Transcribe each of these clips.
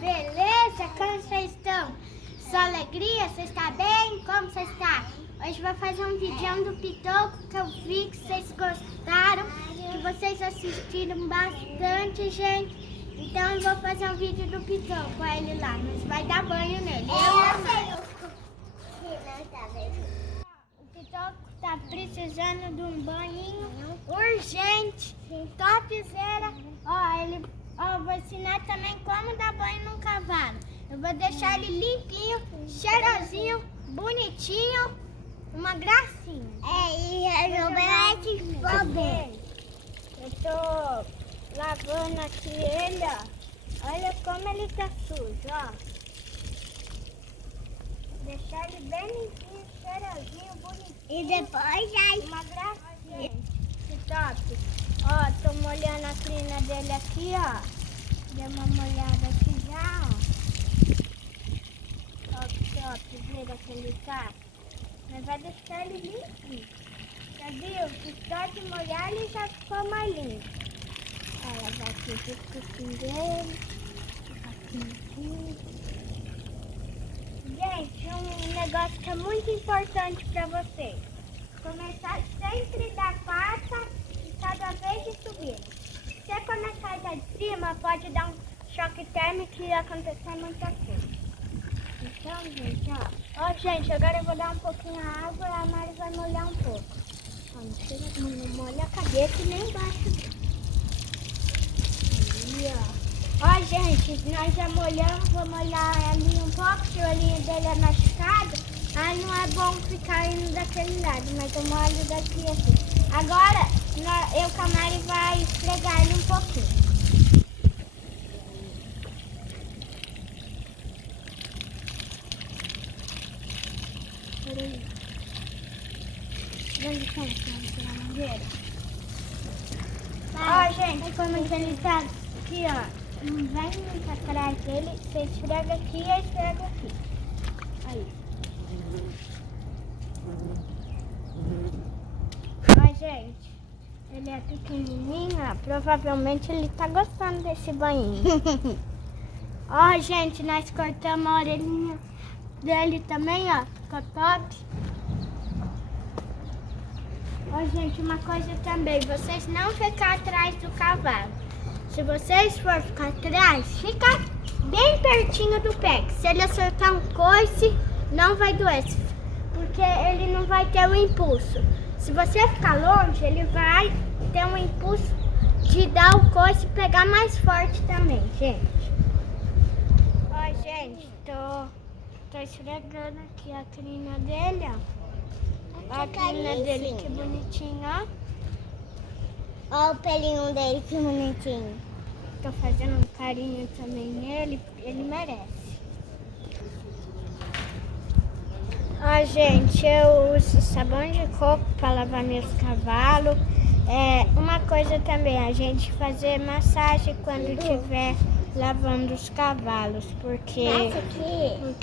beleza? Como vocês estão? Sua alegria? Você está bem? Como você está? Hoje vou fazer um vídeo do Pitoco que eu vi que vocês gostaram, que vocês assistiram bastante, gente. Então eu vou fazer um vídeo do Pitoco com ele lá. Nós vai dar banho nele. O Pitoco está precisando de um banhinho urgente, topzera. Vou ensinar também como dar banho num cavalo. Eu vou deixar ele limpinho, cheirosinho, bonitinho, uma gracinha. Eu tô lavando aqui ele, ó. Olha como ele tá sujo, ó. Deixar ele bem limpinho, cheirosinho, bonitinho. E depois aí. Uma gracinha. Que top. Ó, tô molhando a crina dele aqui, ó. Dei uma molhada aqui já, ó. Ó que top, vira que ele tá. Mas vai deixar ele limpinho. Já viu? Que só de molhar ele já ficou mais limpo. Ela vai aqui o focinho dele. Aqui. Gente, um negócio que é muito importante pra vocês. Começar sempre da pata e cada vez de subir. Se você começar já de cima, pode dar um choque térmico e acontecer muita coisa. Então, gente, ó. Ó, gente, agora eu vou dar um pouquinho de água e a Mari vai molhar um pouco. Ó, não molha a cabeça e nem embaixo. Aí, ó. Ó, gente, nós já molhamos, vou molhar ali um pouco, se o olhinho dele é machucado. Aí não é bom ficar indo daquele lado, mas eu molho daqui assim. Agora, eu com a Mari vai esfregar ele um pouquinho. Peraí. Dá licença, vamos tirar a mangueira. Ó, gente, como que ele tá aqui, ó. Não vem muito atrás dele, você esfrega aqui e esfrega aqui. Aí. Ó, gente, ele é pequenininho, ó, provavelmente ele tá gostando desse banhinho. Ó, gente, nós cortamos a orelhinha dele também, ó, ficou top. Ó, gente, uma coisa também, vocês não ficar atrás do cavalo. Se vocês for ficar atrás, fica bem pertinho do pé. Se ele acertar um coice, não vai doer, porque ele não vai ter o impulso. Se você ficar longe, ele vai ter um impulso de dar o coice e pegar mais forte também, gente. Ó, gente, tô esfregando aqui a crina dele, ó. Ó a crina dele, que bonitinho, ó. Olha o pelinho dele, que bonitinho. Tô fazendo um carinho também nele, ele merece. Ó, gente, eu uso sabão de coco para lavar meus cavalos. Uma coisa também, a gente fazer massagem quando estiver lavando os cavalos, porque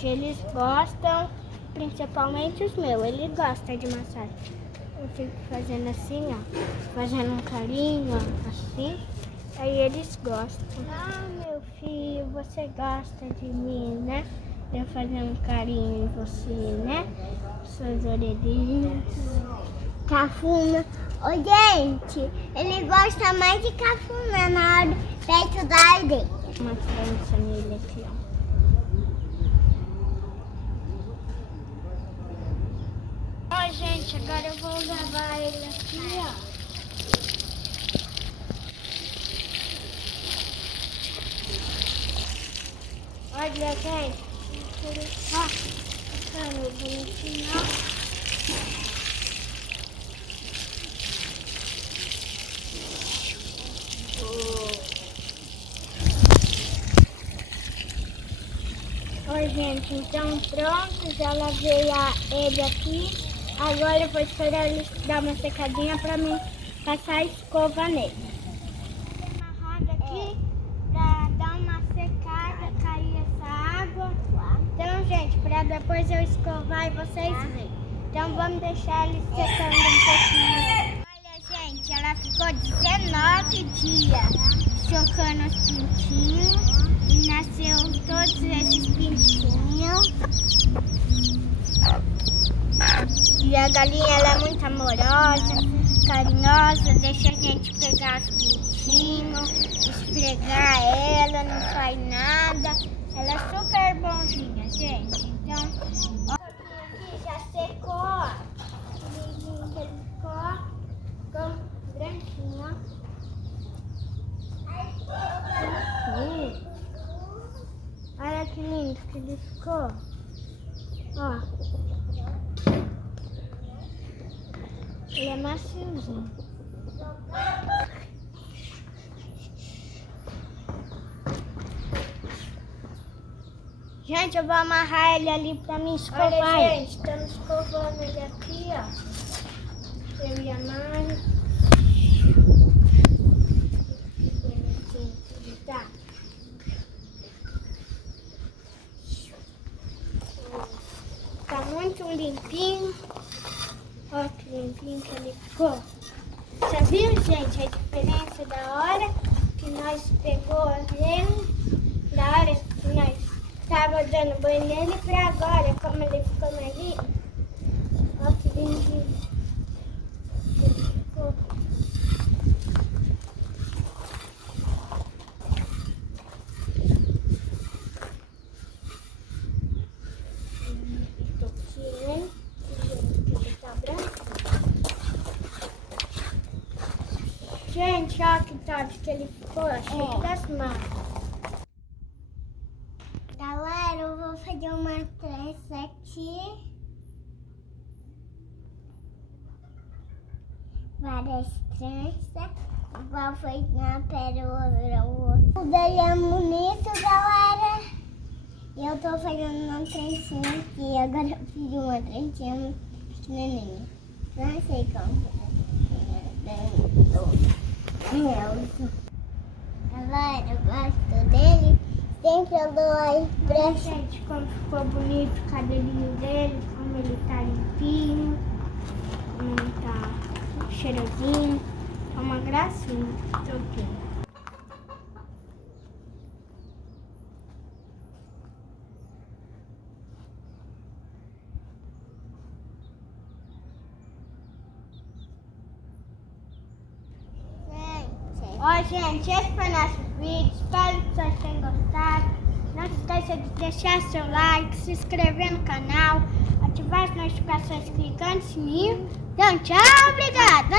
eles gostam, principalmente os meus, eles gostam de massagem. Eu fico fazendo assim, ó, fazendo um carinho, ó, assim, aí eles gostam. Ah, meu filho, você gosta de mim, né? Eu fazendo um carinho em você, né? Suas orelhinhas. Cafuna. Ô, gente, ele gosta mais de cafuna na hora perto da ordem. Uma trança nele aqui, ó. Ó, gente, agora eu vou lavar ele aqui, ó. Olha, gente, ele tá ficando bonitinho, ó. Oi, gente, então pronto, já lavei ele aqui. Agora eu vou esperar ele dar uma secadinha pra mim passar a escova nele. Tem uma roda aqui pra dar uma secada, cair essa água. Então, gente, pra depois eu escovar e vocês verem. Então vamos deixar ele secando um pouquinho. Olha, gente, ela ficou 19 dias chocando os pintinhos e nasceu a galinha ela é muito amorosa, carinhosa, deixa a gente pegar os pintinhos, esfregar ela, não faz nada. Ela é super bonzinha, gente. Então, ó, aqui já secou, ó. O bichinho que ele ficou branquinho, ó. Olha que lindo que ele ficou. Ó. Ele é maciozinho. Gente, eu vou amarrar ele ali pra mim escovar. Olha, gente, estamos escovando ele aqui, ó. Eu e a Mari. Tá. Tá muito limpinho. Olha que limpinho que ele ficou. Você viu, gente, a diferença da hora que nós pegou ele, da hora que nós tava dando banho nele pra agora, como ele ficou mais lindo. Olha que lindinho. Ele ficou. Estou tirando. Ele tá branco. Gente, olha que top que ele ficou. Achei das matas. Galera, eu vou fazer uma trança aqui. Várias tranças. Igual foi na pérola o outro. O dele é bonito, galera. E eu tô fazendo uma trancinha aqui. Agora eu fiz uma trancinha muito pequenininha. Não sei como. Galera, eu gosto dele. Sempre eu dou aí pra Gente, como ficou bonito o cabelinho dele, como ele tá limpinho, como ele tá cheirosinho, é uma gracinha. Toquinho. Ó, gente, esse foi nosso vídeo. Espero que vocês tenham gostado. Não se esqueça de deixar seu like, se inscrever no canal, ativar as notificações clicando no sininho. Então, tchau, obrigada!